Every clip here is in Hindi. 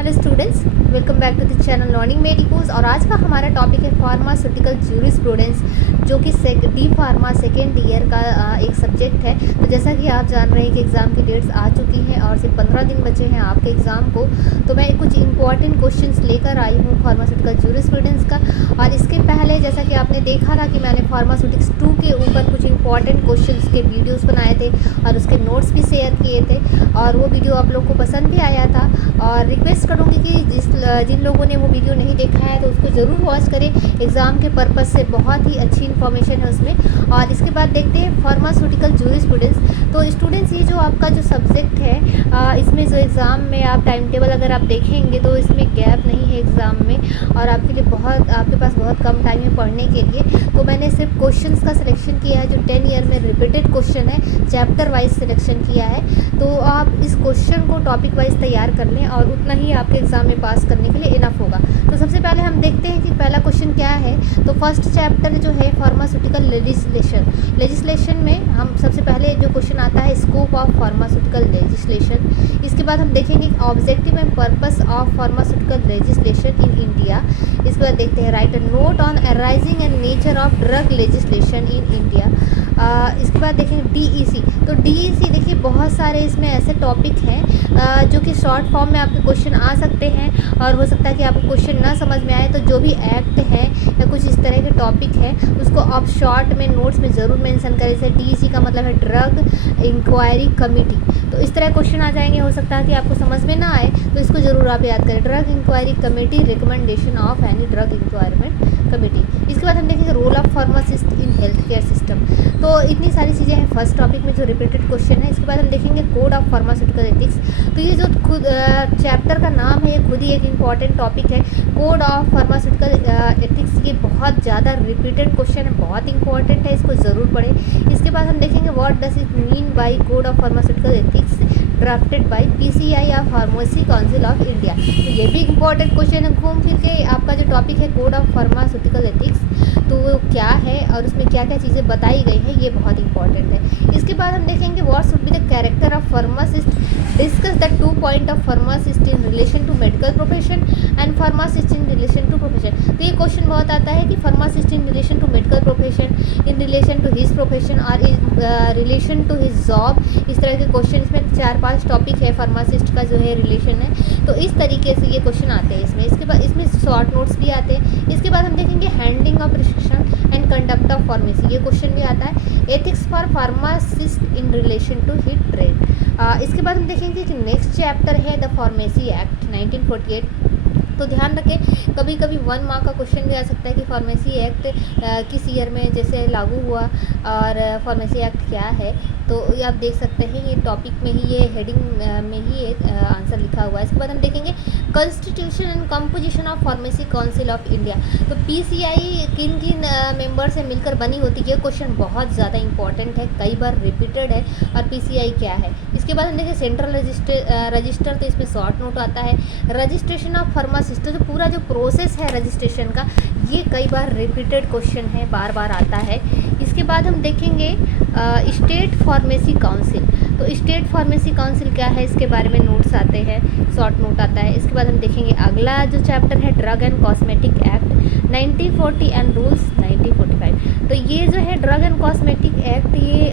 Hello students, welcome back to the channel learning medicos. और आज का हमारा टॉपिक है फार्मास्यूटिकल ज्यूरिस्प्रूडेंस, जो कि डी फार्मा सेकेंड ईयर का एक सब्जेक्ट है। तो जैसा कि आप जान रहे हैं कि एग्ज़ाम की डेट्स आ चुकी हैं और सिर्फ 15 दिन बचे हैं आपके एग्ज़ाम को। तो मैं कुछ इंपॉर्टेंट क्वेश्चंस लेकर आई हूँ फार्मास्यूटिकल ज्यूरिस्प्रूडेंस का। और इसके पहले जैसा कि आपने देखा था कि मैंने फार्मास्यूटिक्स 2 के ऊपर कुछ इंपॉर्टेंट क्वेश्चंस के वीडियोज़ बनाए थे और उसके नोट्स भी शेयर किए थे, और वो वीडियो आप लोग को पसंद भी आया था। और रिक्वेस्ट करूँगी कि जिन लोगों ने वो वीडियो नहीं देखा है तो उसको ज़रूर वॉच करें। एग्ज़ाम के पर्पज़ से बहुत ही अच्छी इन्फॉर्मेशन है उसमें। और इसके बाद देखते हैं फार्मास्यूटिकल ज्यूरिस्प्रूडेंस। तो स्टूडेंट्स, ये जो आपका जो सब्जेक्ट है, इसमें जो एग्ज़ाम में आप टाइम टेबल अगर आप देखेंगे तो इसमें गैप नहीं है एग्ज़ाम में, और आपके पास बहुत कम टाइम है पढ़ने के लिए। तो मैंने सिर्फ क्वेश्चंस का सिलेक्शन किया है जो 10 ईयर में रिपीटेड क्वेश्चन है, चैप्टर वाइज सिलेक्शन किया है। तो आप इस क्वेश्चन को टॉपिक वाइज तैयार कर लें और उतना ही आपके एग्ज़ाम में पास करने के लिए इनफ होगा। तो सबसे पहले हम देखते हैं कि पहला क्वेश्चन क्या है। तो फर्स्ट चैप्टर जो है फार्मास्यूटिकल लेजिस्लेशन में हम सबसे पहले जो क्वेश्चन आता है स्कोप ऑफ फार्मास्यूटिकल लेजिस्लेशन। इसके बाद हम देखेंगे objective and purpose of pharmaceutical legislation in India. इसके बाद देखते हैं right a note on arising and nature of drug legislation in India. इसके बाद देखेंगे डीईसी। तो डीईसी देखिए, बहुत सारे इसमें ऐसे टॉपिक हैं जो कि शॉर्ट फॉर्म में आपके क्वेश्चन आ सकते हैं, और हो सकता है कि आपको क्वेश्चन ना समझ में आए तो जो भी एक्ट है या कुछ इस तरह के टॉपिक है उसको आप शॉर्ट में नोट्स में ज़रूर मेंशन करें। जैसे डीईसी का मतलब है ड्रग इंक्वायरी कमेटी। तो इस तरह क्वेश्चन आ जाएंगे, हो सकता है कि आपको समझ में ना आए तो इसको ज़रूर आप याद करें। Drug inquiry committee, recommendation of any drug inquirement committee. इसके बाद हम देखेंगे role of pharmacist in health care system. तो इतनी सारी चीज़ें हैं फर्स्ट टॉपिक में जो रिपीटेड क्वेश्चन है। इसके बाद हम देखेंगे कोड ऑफ फार्मास्यूटिकल एथिक्स। तो ये जो खुद चैप्टर का नाम है, ये खुद ही एक इम्पॉर्टेंट टॉपिक है। कोड ऑफ फार्मास्यूटिकल एथिक्स ये बहुत ज़्यादा रिपीटेड क्वेश्चन है, बहुत इंपॉर्टेंट है, इसको ज़रूर पढ़ें। इसके बाद हम देखेंगे what does it mean by code of pharmaceutical ethics drafted bye PCI या फार्मेसी काउंसिल ऑफ इंडिया। तो ये भी इंपॉर्टेंट क्वेश्चन है। घूम फिर के आपका जो टॉपिक है कोड ऑफ फार्मास्यूटिकल एथिक्स, तो वो क्या है और उसमें क्या क्या चीज़ें बताई गई हैं, ये बहुत इंपॉर्टेंट है। इसके बाद हम देखेंगे what should be the character of pharmacist, discuss the 2 point of pharmacist in relation to medical profession and pharmacist in relation to profession. तो ये क्वेश्चन बहुत आता है कि pharmacist in relation to medical profession, in relation to his profession और in relation to his job. इस तरह के क्वेश्चन इसमें 4-5 टॉपिक है फार्मासिस्ट का जो है रिलेशन है, तो इस तरीके से ये क्वेश्चन आते हैं इसमें। इसके बाद इसमें शॉर्ट नोट्स भी आते हैं। इसके बाद हम देखेंगे handling of prescription and conduct of pharmacy, ये क्वेश्चन भी आता है। Ethics for pharmacist in relation to hit trade. इसके बाद हम देखेंगे कि नेक्स्ट चैप्टर है द फार्मेसी एक्ट 1948। तो ध्यान रखें, कभी कभी 1 मार्क का क्वेश्चन भी आ सकता है कि फार्मेसी एक्ट किस ईयर में जैसे लागू हुआ और फार्मेसी एक्ट क्या है। तो ये आप देख सकते हैं, ये टॉपिक में ही, ये हेडिंग में ही एक आंसर लिखा हुआ है। इसके बाद हम देखेंगे constitution and composition of pharmacy council of India. तो पीसीआई किन किन मेंबर से मिलकर बनी होती है, ये क्वेश्चन बहुत ज़्यादा इंपॉर्टेंट है, कई बार रिपीटेड है। और पीसीआई क्या है। इसके बाद हम देखें सेंट्रल रजिस्टर, तो इसमें शॉर्ट नोट आता है। रजिस्ट्रेशन ऑफ फार्मासिस्ट, तो जो पूरा जो प्रोसेस है रजिस्ट्रेशन का, ये कई बार रिपीटेड क्वेश्चन है, बार बार आता है। इसके बाद हम देखेंगे स्टेट फार्मेसी काउंसिल। तो स्टेट फार्मेसी काउंसिल क्या है, इसके बारे में नोट्स आते हैं, शॉर्ट नोट आता है। इसके बाद हम देखेंगे अगला जो चैप्टर है drug and cosmetic act 1940 and rules 1945। तो ये जो है ड्रग एंड कॉस्मेटिक एक्ट, ये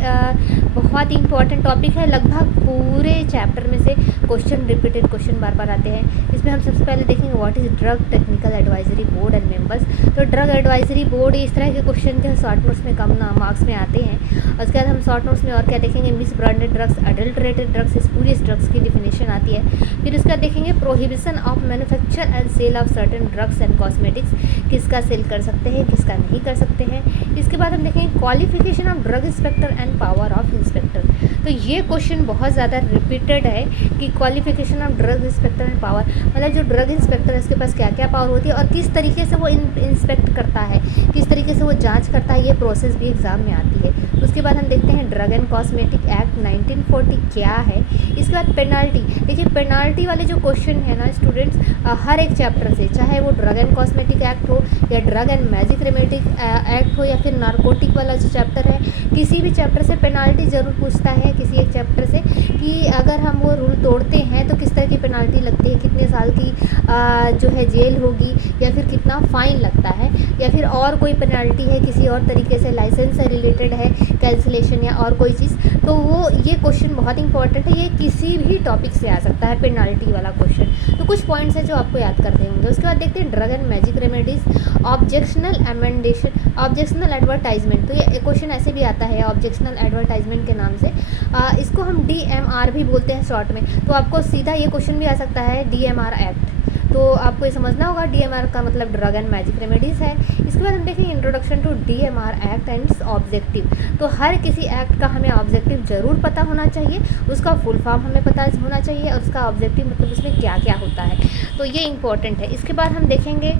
बहुत इंपॉर्टेंट टॉपिक है। लगभग पूरे चैप्टर में से क्वेश्चन रिपीटेड क्वेश्चन बार बार आते हैं। इसमें हम सबसे पहले देखेंगे what is drug technical advisory board and members. तो ड्रग एडवाइजरी बोर्ड, इस तरह के क्वेश्चन जो है शॉर्ट नोट्स में कम मार्क्स में आते हैं। और उसके बाद हम शॉर्ट नोट्स में और क्या देखेंगे, miss branded drugs, adulterated drugs, इस पूरी ड्रग्स की डिफिनेशन आती है। फिर उसका देखेंगे prohibition of manufacture and sale of certain drugs and cosmetics, किसका सेल कर सकते हैं, किसका नहीं कर सकते हैं। इसके बाद हम देखेंगे qualification of drug inspector and power of inspector. तो ये क्वेश्चन बहुत ज़्यादा रिपीटेड है कि qualification of drug inspector and power, मतलब जो ड्रग इंस्पेक्टर है उसके पास क्या क्या पावर होती है और किस तरीके से वो इंस्पेक्ट करता है, किस तरीके से वो जांच करता है, ये प्रोसेस भी एग्जाम में आती है। उसके बाद हम देखते हैं ड्रग एंड कॉस्मेटिक एक्ट 1940 क्या है। इसके बाद पेनाल्टी। देखिए पेनाल्टी वाले जो क्वेश्चन है ना स्टूडेंट्स, हर एक चैप्टर से, चाहे वो ड्रग एंड कॉस्मेटिक एक्ट हो या ड्रग एंड मैजिक रेमेडिक एक्ट हो या फिर नारकोटिक वाला जो चैप्टर है, किसी भी चैप्टर से पेनाल्टी ज़रूर पूछता है किसी एक चैप्टर से कि अगर हम वो रूल तोड़ते हैं तो किस तरह की पेनल्टी लगती है, कितने साल की जो है जेल होगी, या फिर कितना फ़ाइन लगता है, या फिर और कोई पेनल्टी है किसी और तरीके से, लाइसेंस से रिलेटेड है, कैंसिलेशन या और कोई चीज़। तो वो ये क्वेश्चन बहुत इंपॉर्टेंट है, ये किसी भी टॉपिक से आ सकता है पेनल्टी वाला क्वेश्चन। तो कुछ पॉइंट्स हैं जो आपको याद करने होंगे। उसके बाद देखते हैं drug and magic remedies, objectionable amendment, objectionable advertisement. तो ये क्वेश्चन ऐसे भी आता है ऑब्जेक्शनल एडवर्टाइजमेंट के नाम से। इसको हम DMR भी बोलते हैं शॉर्ट में। तो आपको सीधा ये क्वेश्चन भी आ सकता है DMR एक्ट। तो आपको ये समझना होगा DMR का मतलब ड्रग एंड मैजिक रेमेडीज़ है। इसके बाद हम देखेंगे introduction to DMR act and its objective. तो हर किसी एक्ट का हमें ऑब्जेक्टिव ज़रूर पता होना चाहिए, उसका फुल फॉर्म हमें पता होना चाहिए, और उसका ऑब्जेक्टिव मतलब उसमें क्या क्या होता है, तो ये इंपॉर्टेंट है। इसके बाद हम देखेंगे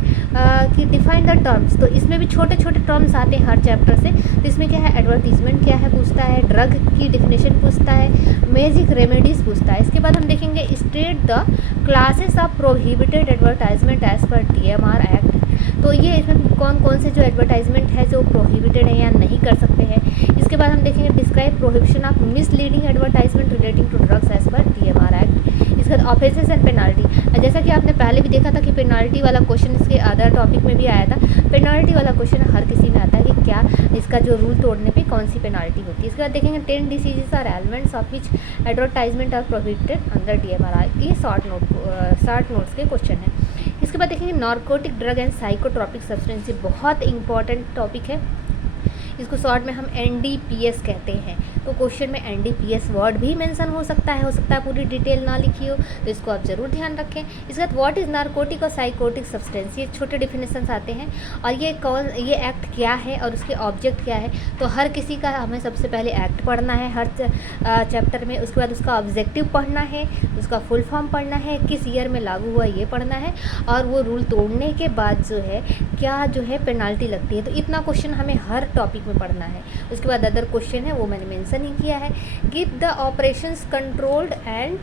कि डिफाइन द टर्म्स। तो इसमें भी छोटे छोटे टर्म्स आते हैं हर चैप्टर से। तो इसमें क्या है, एडवर्टीजमेंट क्या है पूछता है, ड्रग की डिफिनेशन पूछता है, मैजिक रेमेडीज़ पूछता है। इसके बाद हम देखेंगे state the classes of prohibited advertisement as per DMR act. तो ये इसमें कौन कौन से जो एडवर्टाइजमेंट है जो प्रोहिबिटेड है या नहीं कर सकते हैं। इसके बाद हम देखेंगे describe prohibition of misleading advertisement relating to drugs as per DMR act. इसके बाद ऑफेंसेस एंड पेनाल्टी। जैसा कि आपने पहले भी देखा था कि पेनाल्टी वाला क्वेश्चन इसके अदर टॉपिक में भी आया था। पेनाल्टी वाला क्वेश्चन हर किसी में आता है कि क्या इसका जो रूल तोड़ने पे कौन सी पेनाल्टी होती है। इसके बाद देखेंगे 10 diseases or elements of which advertisement are prohibited under DMR act. ये शॉर्ट नोट्स के क्वेश्चन है। इसके बाद देखेंगे narcotic drug and psychotropic substance. बहुत इंपॉर्टेंट टॉपिक है, इसको शॉर्ट में हम NDPS कहते हैं। तो क्वेश्चन में NDPS वर्ड भी मेंशन हो सकता है पूरी डिटेल ना लिखी हो, तो इसको आप ज़रूर ध्यान रखें। इसके बाद व्हाट इज़ नार्कोटिक और साइकोटिक सब्सटेंस, ये छोटे डिफिनेशंस आते हैं, और ये एक्ट क्या है और उसके ऑब्जेक्ट क्या है। तो हर किसी का हमें सबसे पहले एक्ट पढ़ना है हर चैप्टर में, उसके बाद उसका ऑब्जेक्टिव पढ़ना है, उसका फुल फॉर्म पढ़ना है, किस ईयर में लागू हुआ ये पढ़ना है, और वो रूल तोड़ने के बाद जो है क्या जो है पेनाल्टी लगती है। तो इतना क्वेश्चन हमें हर टॉपिक में पढ़ना है। उसके बाद अदर क्वेश्चन है वो मैंने मेंशन ही किया है। Give the operations controlled and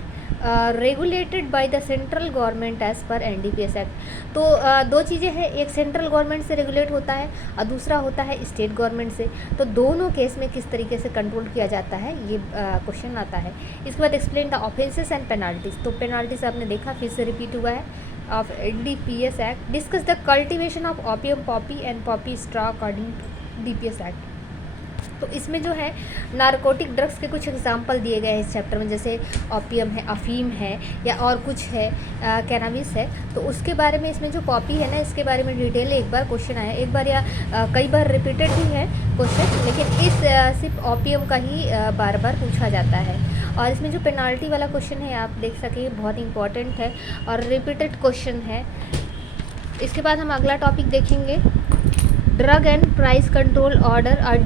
regulated by the central government as per NDPS act. तो दो चीज़ें हैं, एक सेंट्रल गवर्नमेंट से रेगुलेट होता है और दूसरा होता है स्टेट गवर्नमेंट से। तो दोनों केस में किस तरीके से कंट्रोल किया जाता है ये क्वेश्चन आता है। इसके बाद explain the offences and penalties. तो पेनाल्टीज आपने देखा फिर से रिपीट हुआ है of NDPS act. Discuss the cultivation of opium poppy and poppy straw according to DPS act. तो इसमें जो है नारकोटिक ड्रग्स के कुछ एग्जांपल दिए गए हैं इस चैप्टर में, जैसे ओपियम है, अफीम है, या और कुछ है, कैनाबिस है। तो उसके बारे में इसमें जो पॉपी है ना, इसके बारे में डिटेल एक बार क्वेश्चन आया, एक बार या कई बार रिपीटेड भी है क्वेश्चन, लेकिन इस सिर्फ ओपियम का ही बार बार पूछा जाता है। और इसमें जो पेनाल्टी वाला क्वेश्चन है आप देख सकें बहुत इंपॉर्टेंट है और रिपीटेड क्वेश्चन है। इसके बाद हम अगला टॉपिक देखेंगे drug and price control order और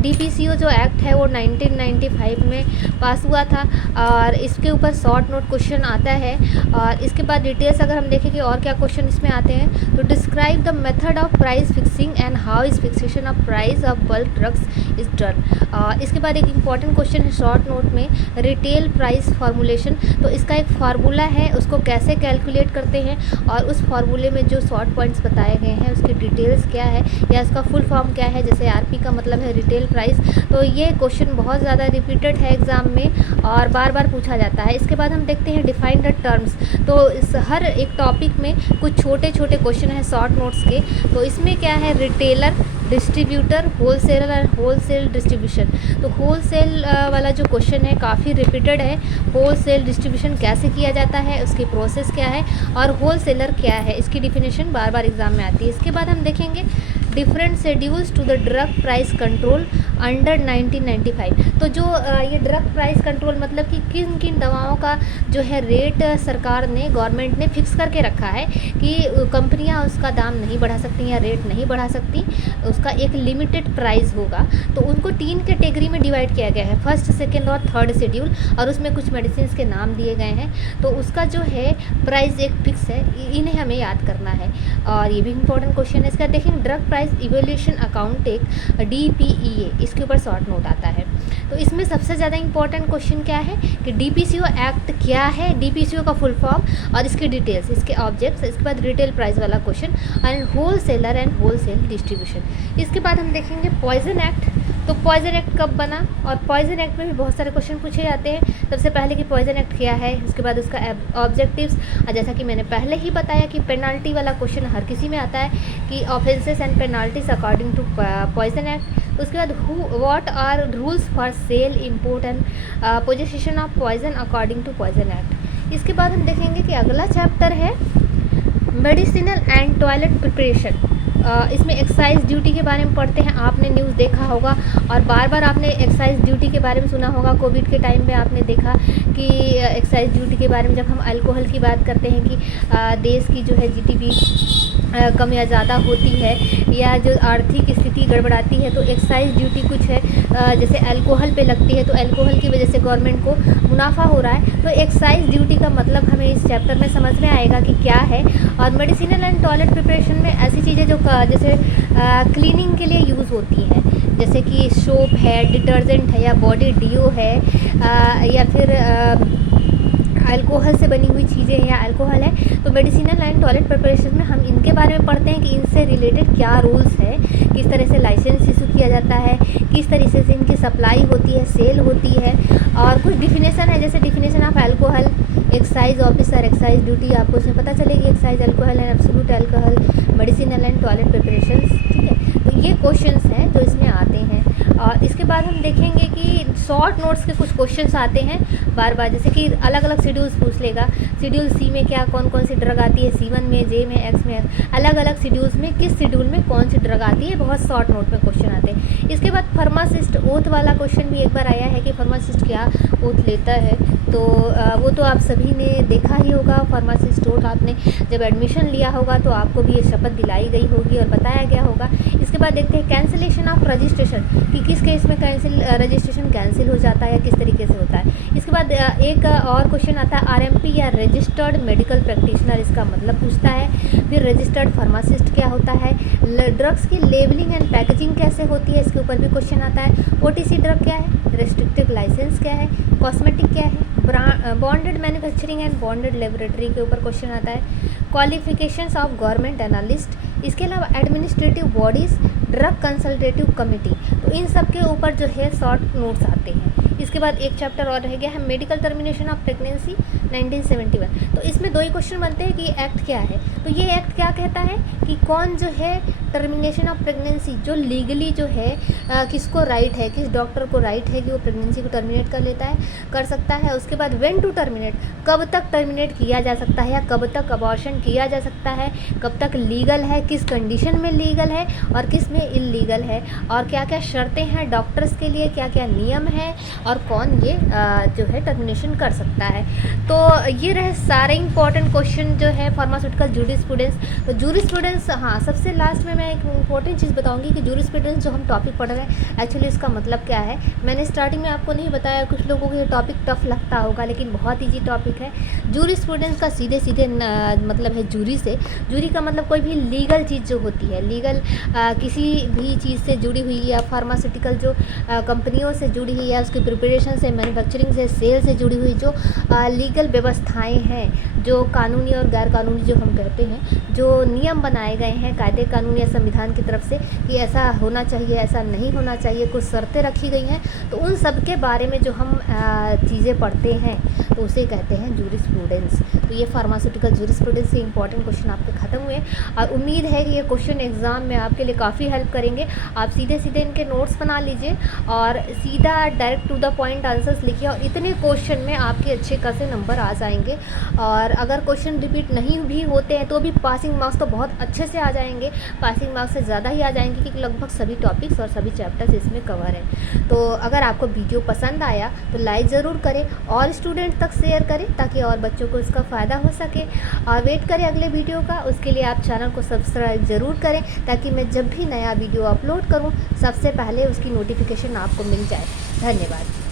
DPCO जो एक्ट है वो 1995 में पास हुआ था, और इसके ऊपर शॉर्ट नोट क्वेश्चन आता है। और इसके बाद डिटेल्स अगर हम देखेंगे और क्या क्वेश्चन इसमें आते हैं, तो describe the method of price fixing and how is fixation of price of bulk drugs is done. इसके बाद एक इंपॉर्टेंट क्वेश्चन है शॉर्ट नोट में, रिटेल प्राइस फार्मूलेशन। तो इसका एक फार्मूला है, उसको कैसे कैलकुलेट करते हैं, और उस फार्मूले में जो शॉर्ट पॉइंट्स बताए गए हैं उसकी डिटेल्स क्या है या इसका फुल फॉर्म क्या है, जैसे RP का मतलब है रिटेल प्राइस। तो ये क्वेश्चन बहुत ज़्यादा रिपीटेड है एग्ज़ाम में और बार बार पूछा जाता है। इसके बाद हम देखते हैं डिफाइन द टर्म्स। तो इस हर एक टॉपिक में कुछ छोटे छोटे क्वेश्चन हैं शॉर्ट नोट्स के। तो इसमें क्या है, retailer, distributor, wholesaler and wholesale distribution. तो होलसेल वाला जो क्वेश्चन है काफ़ी रिपीटेड है। होलसेल डिस्ट्रीब्यूशन कैसे किया जाता है, उसकी प्रोसेस क्या है, और होलसेलर क्या है, इसकी डिफिनेशन बार बार एग्जाम में आती है। इसके बाद हम देखेंगे different schedules to the drug price control under 1995। तो जो ये ड्रग प्राइस कंट्रोल मतलब कि किन किन दवाओं का जो है रेट सरकार ने, गवर्नमेंट ने फिक्स करके रखा है कि कंपनियां उसका दाम नहीं बढ़ा सकती या रेट नहीं बढ़ा सकती, उसका एक लिमिटेड प्राइस होगा। तो उनको 3 कैटेगरी में डिवाइड किया गया है, फर्स्ट, सेकेंड और थर्ड शेड्यूल, और उसमें कुछ मेडिसिन के नाम दिए गए हैं। तो उसका जो है प्राइस एक फिक्स है, इन्हें हमें याद करना है और ये भी इंपॉर्टेंट क्वेश्चन है। इसका देखेंगे ड्रग प्राइस इवोल्यूशन अकाउंट एक DPEA, इसके ऊपर शॉर्ट नोट आता है। तो इसमें सबसे ज़्यादा इंपॉर्टेंट क्वेश्चन क्या है कि DPCO एक्ट क्या है, DPCO का फुल फॉर्म और इसके डिटेल्स, इसके ऑब्जेक्ट्स। इसके बाद रिटेल प्राइस वाला question and wholesaler and wholesale distribution. इसके बाद हम देखेंगे पॉइजन एक्ट। तो पॉइजन एक्ट कब बना, और पॉइजन एक्ट में भी बहुत सारे क्वेश्चन पूछे जाते हैं। सबसे पहले कि पॉइजन एक्ट क्या है, उसके बाद उसका ऑब्जेक्टिव्स, और जैसा कि मैंने पहले ही बताया कि पेनाल्टी वाला क्वेश्चन हर किसी में आता है कि offences and penalties according to poison act. उसके बाद what are rules for sale, import and possession of poison according to poison act. इसके बाद हम देखेंगे कि अगला चैप्टर है मेडिसिनल एंड टॉयलेट प्रिपरेशन। इसमें एक्साइज ड्यूटी के बारे में पढ़ते हैं। आपने न्यूज़ देखा होगा और बार बार आपने एक्साइज ड्यूटी के बारे में सुना होगा। कोविड के टाइम में आपने देखा कि एक्साइज ड्यूटी के बारे में जब हम अल्कोहल की बात करते हैं कि देश की जो है जीडीपी कम या ज़्यादा होती है या जो आर्थिक स्थिति गड़बड़ाती है तो एक्साइज ड्यूटी कुछ है, जैसे अल्कोहल पे लगती है तो अल्कोहल की वजह से गवर्नमेंट को मुनाफा हो रहा है। तो एक्साइज ड्यूटी का मतलब हमें इस चैप्टर में समझ में आएगा कि क्या है। और मेडिसिनल एंड टॉयलेट प्रिपरेशन में ऐसी चीज़ें जो जैसे क्लीनिंग के लिए यूज़ होती हैं, जैसे कि सोप है, डिटर्जेंट है, या बॉडी डिओ है, या फिर अल्कोहल से बनी हुई चीज़ें हैं या अल्कोहल है, तो मेडिसिनल एंड टॉयलेट प्रिपरेशन में हम इनके बारे में पढ़ते हैं कि इनसे रिलेटेड क्या रूल्स है, किस तरह से लाइसेंस इशू किया जाता है, किस तरीके से इनकी सप्लाई होती है, सेल होती है, और कुछ डिफिनेशन है जैसे definition of alcohol, excise officer, excise duty, आपको इसमें पता चलेगी excise alcohol and absolute alcohol, medicinal and toilet preparation. ठीक है, तो ये क्वेश्चंस हैं जो इसमें आते हैं। और इसके बाद हम देखेंगे कि शॉर्ट नोट्स के कुछ क्वेश्चंस आते हैं बार बार, जैसे कि अलग अलग शेड्यूल्स पूछ लेगा। शेड्यूल सी में क्या कौन कौन सी ड्रग आती है, C1 में, J में, X में, अलग अलग शेड्यूल्स में किस शेड्यूल में कौन सी ड्रग आती है, बहुत शॉर्ट नोट में क्वेश्चन आते हैं। इसके बाद फार्मासिस्ट ओथ वाला क्वेश्चन भी एक बार आया है कि फार्मासिस्ट क्या ओथ लेता है, तो वो तो आप सभी ने देखा ही होगा। फार्मासिस्ट ओथ आपने जब एडमिशन लिया होगा तो आपको भी ये शपथ दिलाई गई होगी और बताया गया होगा। इसके बाद देखते हैं कैंसिलेशन ऑफ रजिस्ट्रेशन, कि किस केस में रजिस्ट्रेशन कैंसिल हो जाता है या किस तरीके से होता है। इसके बाद एक और क्वेश्चन आता है RMP या रजिस्टर्ड मेडिकल प्रैक्टिशनर, इसका मतलब पूछता है। फिर रजिस्टर्ड फार्मासिस्ट क्या होता है, ड्रग्स की लेबलिंग एंड पैकेजिंग कैसे होती है, इसके ऊपर भी क्वेश्चन आता है। OTC ड्रग क्या है, रेस्ट्रिक्टेड लाइसेंस क्या है, कॉस्मेटिक क्या है, bonded manufacturing and bonded laboratory के ऊपर क्वेश्चन आता है। क्वालिफिकेशंस ऑफ गवर्नमेंट एनालिस्ट, इसके अलावा administrative bodies, drug consultative committee, तो इन सब के ऊपर जो है शॉर्ट नोट्स आते हैं। इसके बाद एक चैप्टर और रह गया है मेडिकल टर्मिनेशन ऑफ प्रेगनेंसी 1971, तो इसमें दो ही क्वेश्चन बनते हैं कि ये एक्ट क्या है। तो ये एक्ट क्या कहता है कि कौन जो है टर्मिनेशन ऑफ प्रेगनेंसी जो लीगली जो है किसको राइट है, किस डॉक्टर को राइट है कि वो प्रेगनेंसी को टर्मिनेट कर सकता है। उसके बाद व्हेन टू टर्मिनेट, कब तक टर्मिनेट किया जा सकता है या कब तक अबॉर्शन किया जा सकता है, कब तक लीगल है, किस कंडीशन में लीगल है और किस में इलीगल है, और क्या क्या शर्तें हैं डॉक्टर्स के लिए, क्या क्या नियम है, और कौन ये जो है टर्मिनेशन कर सकता है। तो ये रहे सारे इंपॉर्टेंट क्वेश्चन जो है फार्मास्यूटिकल जूरिस्प्रूडेंस। तो जूरिस्प्रूडेंस, हाँ, सबसे लास्ट में मैं एक इंपॉर्टेंट चीज़ बताऊंगी कि जूरिस्प्रूडेंस जो हम टॉपिक पढ़ रहे हैं एक्चुअली इसका मतलब क्या है। मैंने स्टार्टिंग में आपको नहीं बताया, कुछ लोगों को ये टॉपिक टफ लगता होगा लेकिन बहुत ईजी टॉपिक है। जूरिस्प्रूडेंस का सीधे सीधे मतलब है जूरी से। जूरी का मतलब कोई भी लीगल चीज़ जो होती है, लीगल किसी भी चीज़ से जुड़ी हुई या फार्मास्यूटिकल जो कंपनियों से जुड़ी हुई या उसकी प्रिपरेशन से, मैन्युफैक्चरिंग से, सेल से जुड़ी हुई जो लीगल व्यवस्थाएं हैं, जो कानूनी और गैर कानूनी जो हम कहते हैं, जो नियम बनाए गए हैं कायदे कानून या संविधान की तरफ से कि ऐसा होना चाहिए, ऐसा नहीं होना चाहिए, कुछ शर्तें रखी गई हैं, तो उन सब के बारे में जो हम चीज़ें पढ़ते हैं तो उसे कहते हैं जूरिस्प्रूडेंस। तो ये फार्मास्यूटिकल जूरिस्प्रूडेंस के इंपॉर्टेंट क्वेश्चन आपके ख़त्म हुए और उम्मीद है कि ये क्वेश्चन एग्ज़ाम में आपके लिए काफ़ी हेल्प करेंगे। आप सीधे सीधे इनके नोट्स बना लीजिए और सीधा direct to the point answers लिखिए और इतने क्वेश्चन में आपके अच्छे खासे नंबर आ जाएंगे। और अगर क्वेश्चन रिपीट नहीं भी होते हैं तो भी पासिंग मार्क्स तो बहुत अच्छे से आ जाएंगे, पासिंग मार्क्स से ज़्यादा ही आ जाएंगे क्योंकि लगभग सभी टॉपिक्स और सभी चैप्टर्स इसमें कवर हैं। तो अगर आपको वीडियो पसंद आया तो लाइक ज़रूर करें और स्टूडेंट तक शेयर करें ताकि और बच्चों को इसका फ़ायदा हो सके। और वेट करें अगले वीडियो का, उसके लिए आप चैनल को सब्सक्राइब ज़रूर करें ताकि मैं जब भी नया वीडियो अपलोड करूं सबसे पहले उसकी नोटिफिकेशन आपको मिल जाए। धन्यवाद।